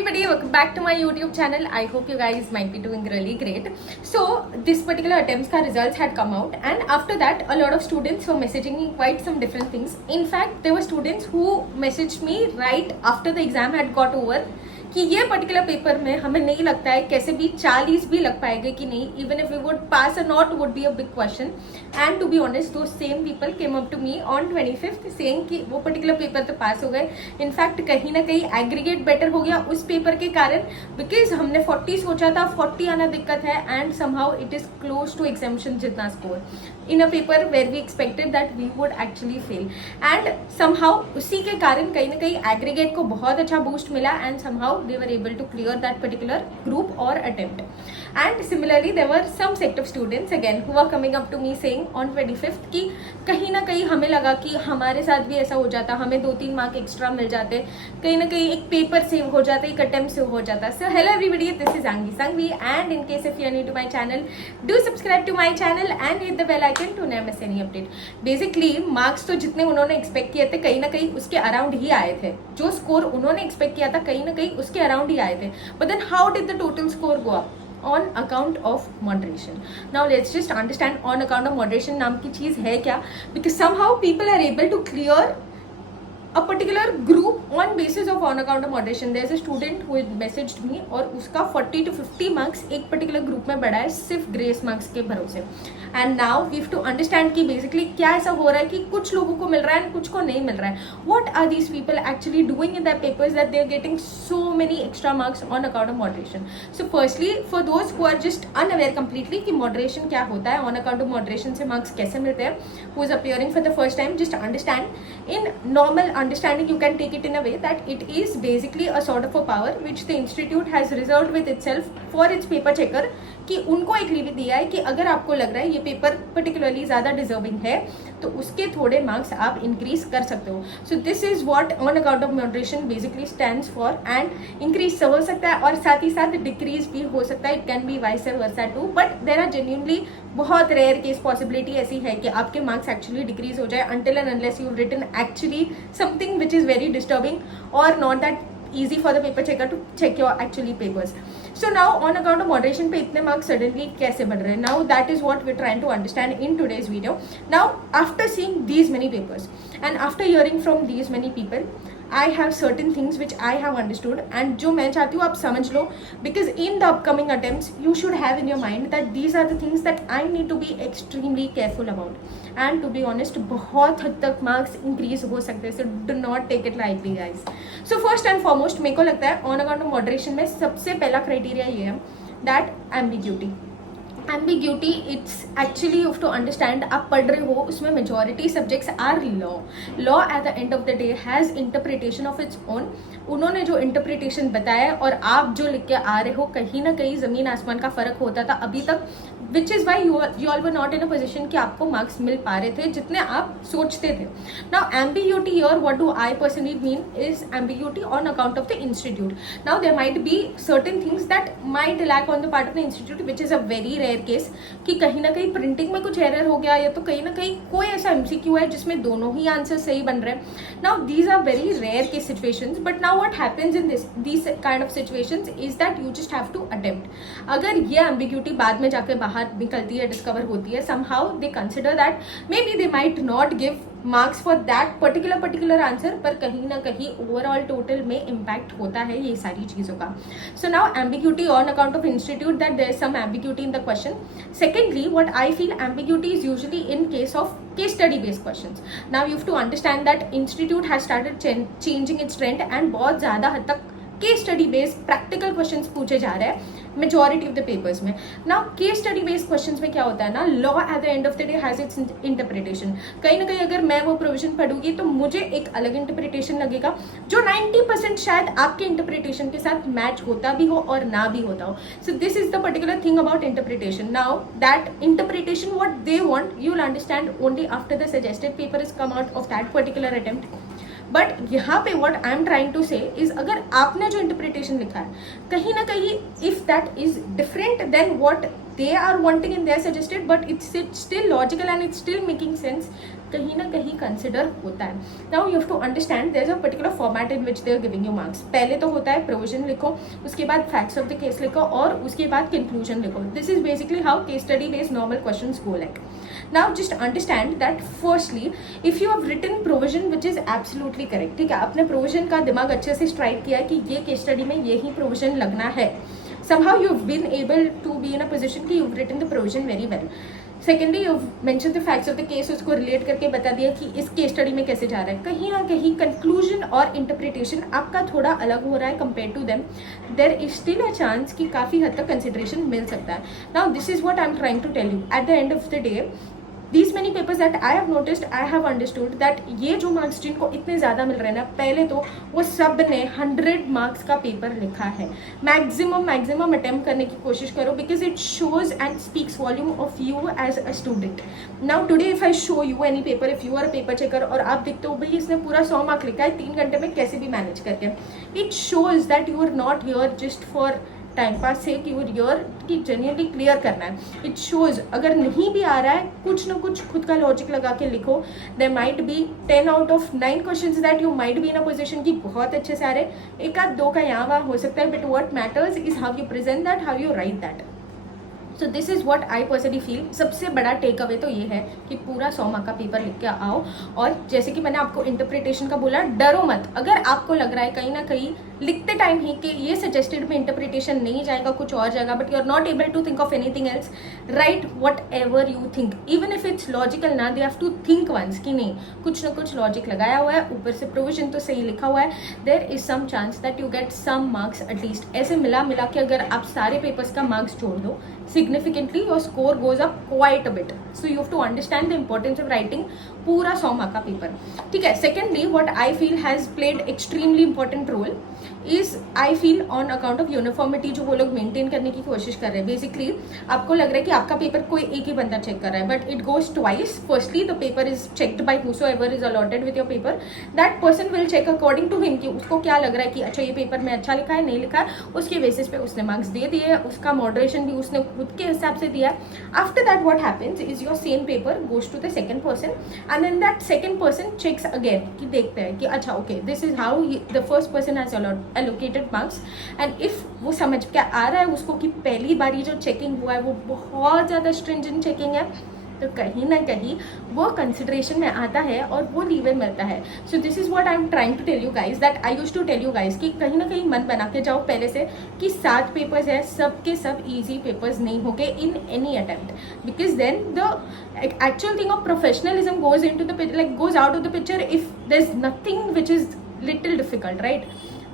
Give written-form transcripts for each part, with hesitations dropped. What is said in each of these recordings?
everybody, welcome back to my YouTube channel. I hope you guys might be doing really great. So this particular attempts ka results had come out, and after that a lot of students were messaging me quite some different things. In fact, there were students who messaged me right after the exam had got over कि ये particular paper में हमें नहीं लगता है कैसे भी 40 भी लग पाएंगे कि नहीं, even if we would pass और not would be a big question. And to be honest two same people came up to me on 25th saying कि वो पर्टिकुलर पेपर तो पास हो गए. इनफैक्ट कहीं ना कहीं एग्रीगेट बेटर हो गया उस पेपर के कारण, बिकॉज हमने 40 सोचा था, 40 आना दिक्कत है, and somehow it is close to examination जितना score in a paper where we expected that we would actually fail. And somehow उसी के कारण कहीं ना कहीं एग्रीगेट को बहुत अच्छा बूस्ट मिला, and somehow they were able to clear that particular group or attempt. And similarly there were some set of students again who were coming up to me saying on 25th कि कहीं ना कहीं हमें लगा कि हमारे साथ भी ऐसा हो जाता, हमें 2-3 मार्क एक्स्ट्रा मिल जाते, कहीं ना कहीं एक पेपर सेव हो जाता, एक अटेम्प्ट सेव हो जाता. So hello everybody, this is Angi Sangvi, and in case if you are new to my channel, do subscribe to my channel and hit the bell icon to never miss any update. Basically marks तो जितने उन्होंने expect किए थे कहीं ना कहीं उसके around ही आए थे, जो स्कोर उन्होंने एक्सपेक्ट किया था कहीं ना कहीं उसके अराउंड ही आए थे. But then how did the total score go up? On account of moderation. Now let's just understand on account of moderation नाम की चीज है क्या, because somehow people are able to clear a particular group on basis of on account of moderation. There's a student who messaged me और उसका 40 to 50 marks एक particular group में बढ़ा है सिर्फ ग्रेस मार्क्स के भरोसे. And now we have to understand कि बेसिकली क्या ऐसा हो रहा है कि कुछ लोगों को मिल रहा है एंड कुछ को नहीं मिल रहा है. What are these people actually doing in that papers that they are getting so many extra marks on account of moderation. So firstly for those who are just unaware completely कि moderation क्या होता है, on account of moderation से marks कैसे मिलते हैं, who is appearing for the first time, just understand in normal understanding. You can take it in a way that it is basically a sort of a power which the institute has reserved with itself for its paper checker, कि उनको एक leave दिया है कि अगर आपको लग रहा है ये पेपर पर्टिकुलरली ज़्यादा डिजर्विंग है तो उसके थोड़े मार्क्स आप इंक्रीज कर सकते हो. So this is what on account of moderation basically stands for. And increase हो सकता है और साथ ही साथ डिक्रीज भी हो सकता है, it can be vice versa too, but there are genuinely बहुत रेयर केस पॉसिबिलिटी ऐसी है कि आपके मार्क्स एक्चुअली डिक्रीज हो जाए until and unless you've written actually something which is very disturbing or not that easy for the paper checker to check your actually papers. So now on account of moderation पे इतने marks suddenly कैसे बढ़ रहे हैं? Now that is what we're trying to understand in today's video. Now after seeing these many papers and after hearing from these many people, I have certain things which I have understood and जो मैं चाहती हूँ आप समझ लो, because in the upcoming attempts you should have in your mind that these are the things that I need to be extremely careful about. And to be honest बहुत हद तक marks increase हो सकते हैं, so do not take it lightly guys. So first and foremost मेरे को लगता है on account of moderation में सबसे पहला criteria ये है that ambiguity. Ambiguity it's actually you have to understand, आप पढ़ रहे हो उसमें majority subjects are law. Law at the end of the day has interpretation of its own. उन्होंने जो इंटरप्रिटेशन बताया और आप जो लिख के आ रहे हो कहीं ना कहीं ज़मीन आसमान का फ़र्क होता था अभी तक, which is why you all were not in a position कि आपको मार्क्स मिल पा रहे थे जितने आप सोचते थे. Now ambiguity here what do I personally mean is ambiguity on account of the institute. Now there might be certain things that might lack on the part of the institute which is a very rare case कि कहीं ना कहीं printing में कुछ error हो गया या तो कहीं ना कहीं कोई ऐसा एमसीक्यू है जिसमें दोनों ही आंसर सही बन रहे हैं. Now these are very rare case situations, but now what happens in these kind of situations is that you just have to attempt. अगर ये एम्बिग्यूटी बाद में जाकर बाहर निकलती है, डिस्कवर होती है, somehow they consider that maybe they might not give marks for that particular answer, पर कहीं ना कहीं ओवरऑल टोटल में इम्पैक्ट होता है ये सारी चीज़ों का. So now ambiguity on account of institute that there is some ambiguity in the question. Secondly what I feel ambiguity is usually in case of case study based questions. Now you have to understand that institute has started changing its trend and बहुत ज़्यादा हद तक case study based practical questions पूछे जा रहे हैं majority of the papers में. Now case study based questions में क्या होता है ना, law at the end of the day has its interpretation. कहीं ना कहीं अगर मैं वो प्रोविजन पढ़ूंगी तो मुझे एक अलग इंटरप्रिटेशन लगेगा जो 90% शायद आपके इंटरप्रिटेशन के साथ मैच होता भी हो और ना भी होता हो. So this is the particular thing about interpretation. Now that interpretation what they want you will understand only after the suggested paper is come out of that particular attempt. But यहाँ पे what I am trying to say is अगर आपने जो interpretation लिखा है कहीं ना कहीं if that is different then what they are wanting in their suggested but it's still logical and it's still making sense, कहीं ना कहीं कंसिडर होता है. Now you have to understand there is a particular format in which they are giving you marks. पहले तो होता है provision लिखो, उसके बाद फैक्ट्स ऑफ द केस लिखो और उसके बाद कंक्लूजन लिखो. This is basically how case study based normal questions go like. Now just understand that firstly if you have written provision which is absolutely correct, ठीक है, आपने प्रोविजन का दिमाग अच्छे से स्ट्राइक किया कि ये केस स्टडी में यही प्रोविजन लगना है. Somehow you've been able to be in a position कि you've written the provision very well. Secondly, you've mentioned the facts of the case, उसको relate करके बता दिया कि इस केस स्टडी में कैसे जा रहा है. कहीं ना कहीं कंक्लूजन और इंटरप्रिटेशन आपका थोड़ा अलग हो रहा है compare to them. There is still a chance कि काफ़ी हद तक कंसिडरेशन मिल सकता है. Now this is what I am trying to tell you. At the end of the day these many papers that I have noticed, I have understood that ये जो marks जिनको इतने ज़्यादा मिल रहे हैं ना, पहले तो वो सब ने 100 मार्क्स का पेपर लिखा है. मैक्सिमम अटेम्प्ट करने की कोशिश करो because it shows and speaks volume of you as a student. Now today if I show you any paper, if you are a paper checker और आप देखते हो भाई इसने पूरा 100 मार्क लिखा है 3 घंटे में कैसे भी मैनेज करके, it shows that you are not here just for time pass से कि वो योर की जेन्युइनली क्लियर करना है. इट शोज अगर नहीं भी आ रहा है कुछ ना कुछ खुद का लॉजिक लगा के लिखो. There might be 10 out of 9 questions that you might be in a position की बहुत अच्छे से आ रहे, एक आध दो का यहाँ वहाँ हो सकता है, but what matters is how you present that, how you right that. So this is what I personally feel. सबसे बड़ा टेक अवे तो ये है कि पूरा 100 मार्क का पेपर लिख के आओ. और जैसे कि मैंने आपको इंटरप्रिटेशन का बोला, डरो मत. अगर आपको लग रहा है कहीं ना कहीं लिखते टाइम ही कि ये सजेस्टेड में इंटरप्रिटेशन नहीं जाएगा, कुछ और जाएगा, but you are not able to think of anything else, right whatever you think. Even if it's logical ना, they have to think once कि नहीं कुछ ना कुछ लॉजिक लगाया हुआ है, ऊपर से प्रोविजन तो सही लिखा हुआ है, there is some chance that you get some marks at least. ऐसे मिला के अगर आप सारे पेपर्स का मार्क्स जोड़ दो, significantly your score goes up quite a bit. So you have to understand the importance of writing पूरा 100 मार्क का पेपर, ठीक है. Secondly what I feel has played extremely important role is I feel on account of uniformity जो वो लोग maintain करने की कोशिश कर रहे हैं. बेसिकली आपको लग रहा है कि आपका पेपर कोई एक ही बंदा चेक कर रहा है, but it goes twice. Firstly the paper is checked by whosoever is allotted with your paper. That person will check according to him कि उसको क्या लग रहा है कि अच्छा ये पेपर में अच्छा लिखा है नहीं लिखा है, उसके बेसिस पे उसने मार्क्स दे दिए, उसका मॉडरेशन भी उसने खुद के हिसाब से दिया. After that what happens is your same paper goes to the second person and then that second person checks again कि देखते हैं कि अच्छा okay this is how the first person has allocated marks. एंड इफ वो समझ के आ रहा है उसको कि पहली बारी जो चेकिंग हुआ है वो बहुत ज़्यादा स्ट्रिंजेंट चेकिंग है, तो कहीं ना कहीं वो कंसिडरेशन में आता है और वो लीवर मिलता है. So this is what I am trying to tell you guys, that I use to tell you guys कि कहीं ना कहीं मन बना के जाओ पहले से कि 7 पेपर्स है, सब के सब ईजी पेपर्स नहीं होंगे in any attempt, because then the actual thing of professionalism goes into the like goes out of the picture if there is nothing which is little difficult, right.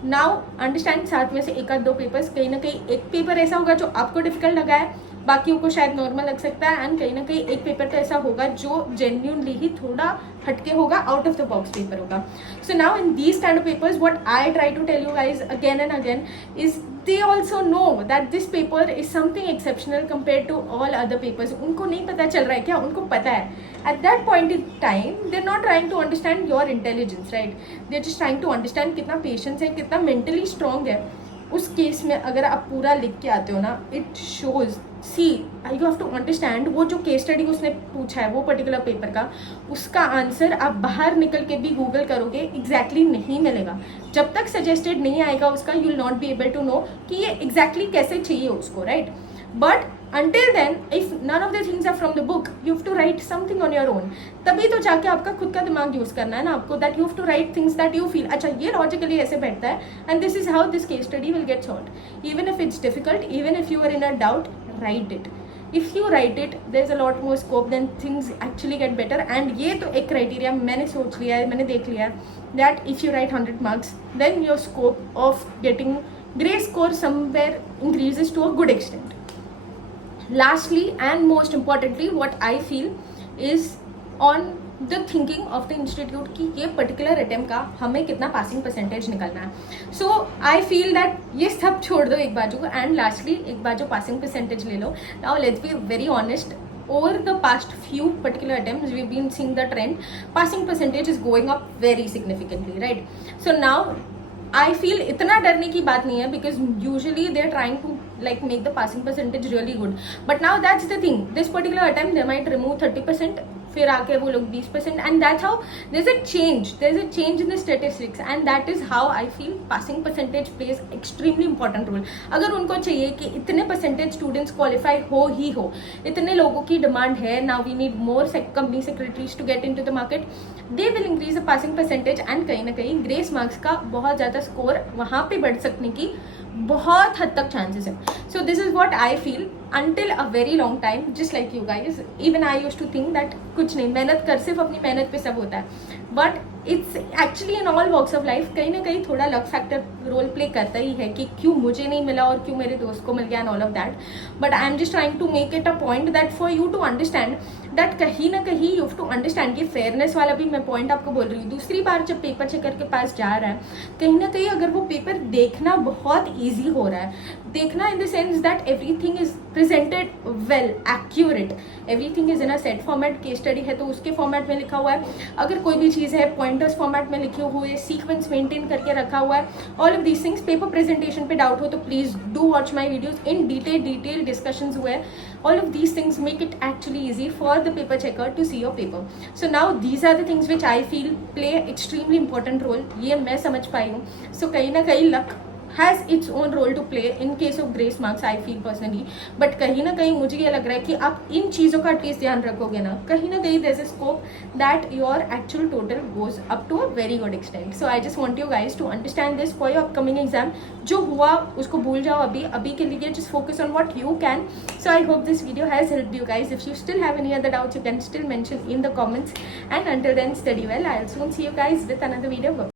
Now understand 7 में से एक आध 2 papers, कहीं ना कहीं एक paper ऐसा होगा जो आपको डिफिकल्ट लगा है, बाकियों को शायद नॉर्मल लग सकता है, एंड कहीं ना कहीं एक पेपर तो ऐसा होगा जो जेन्यूनली ही थोड़ा हटके होगा, out of the box paper होगा. So now in these kind of papers what I try to tell you guys again and again is they also know that this paper is something exceptional compared to all other papers. उनको नहीं पता चल रहा है क्या, उनको पता है. At that point in time they're not trying to understand your intelligence, right? They're just trying to understand कितना patience है, कितना mentally strong है. उस केस में अगर आप पूरा लिख के आते हो ना, it shows. See you have to understand वो जो केस स्टडी उसने पूछा है वो पर्टिकुलर पेपर का, उसका आंसर आप बाहर निकल के भी गूगल करोगे एग्जैक्टली नहीं मिलेगा. जब तक सजेस्टेड नहीं आएगा उसका, you will not be able to know कि ये एग्जैक्टली कैसे चाहिए उसको, right. But until then if none of the things are from the book, you have to write something on your own. तभी तो जाके आपका खुद का दिमाग यूज करना है ना आपको, that you have to write things that you feel अच्छा ये logically ऐसे बैठता है and this is how this case study will get solved. Even if it's difficult, even if you are in a doubt, write it. If you write it, there's a lot more scope, then things actually get better. And ये तो एक criteria मैंने सोच लिया है, मैंने देख लिया है that if you write 100 marks, then your scope of getting grade score somewhere increases to a good extent. Lastly and most importantly what I feel is on the thinking of the institute कि ये particular attempt का हमें कितना passing percentage निकलना है. So I feel that ये सब छोड़ दो एक बाजू को, and lastly एक बाजू passing percentage ले लो. Now let's be very honest, over the past few particular attempts, we've been seeing the trend. Passing percentage is going up very significantly, right? So now I feel इतना डरने की बात नहीं है, because usually they're trying to like make the passing percentage really good. But now that's the thing. This particular attempt they might remove 30%, फिर आके वो लोग 20%, and that's how there's a change in the statistics, and that is how I feel passing percentage plays extremely important role. अगर उनको चाहिए कि इतने percentage students qualify हो ही हो, इतने लोगों की demand है, now we need more company secretaries to get into the market, they will increase the passing percentage, and कहीं ना कहीं grace marks का बहुत ज़्यादा score वहाँ पे बढ़ सकने की बहुत हद तक चांसेस है. So this is what I feel until a very long time, just like you guys. Even I used to think that कुछ नहीं, मेहनत कर, सिर्फ अपनी मेहनत पे सब होता है. But it's actually in all walks of life कहीं ना कहीं थोड़ा लक फैक्टर रोल प्ले करता ही है कि क्यों मुझे नहीं मिला और क्यों मेरे दोस्त को मिल गया and all of that. But I am just trying to make it a point that for you to understand that कहीं ना कहीं यू हैव टू अंडरस्टैंड कि फेयरनेस वाला भी मैं पॉइंट आपको बोल रही हूँ. दूसरी बार जब पेपर चेकर के पास जा रहा है, कहीं ना कहीं अगर वो पेपर देखना बहुत ईजी हो रहा है, देखना in the sense that everything is presented well, accurate, everything is in a set format. Case study है तो उसके फॉर्मेट में लिखा हुआ है, अगर कोई भी चीज़ है पॉइंटर्स फॉर्मेट में लिखे हुए, सीक्वेंस मेंटेन करके रखा हुआ है, all of these things. Paper presentation पे डाउट हो तो please do watch my videos, in detail discussions हुए. All of these things make it actually easy for the paper checker to see your paper. So now these are the things which I feel play extremely important role. ये मैं समझ पाई हूँ. So कहीं ना कहीं luck has its own role to play in case of grace marks, I feel personally. but कहीं ना कहीं मुझे ये लग रहा है कि आप इन चीज़ों का एटलीस्ट ध्यान रखोगे ना, कहीं ना कहीं there's a scope that your actual total goes up to a very good extent. so I just want you guys to understand this for your upcoming exam. जो हुआ उसको भूल जाओ अभी के लिए, just focus on what you can. so I hope this video has helped you guys. if you still have any other doubts, you can still mention in the comments, and until then, study well. I'll soon see you guys with another video. Bye.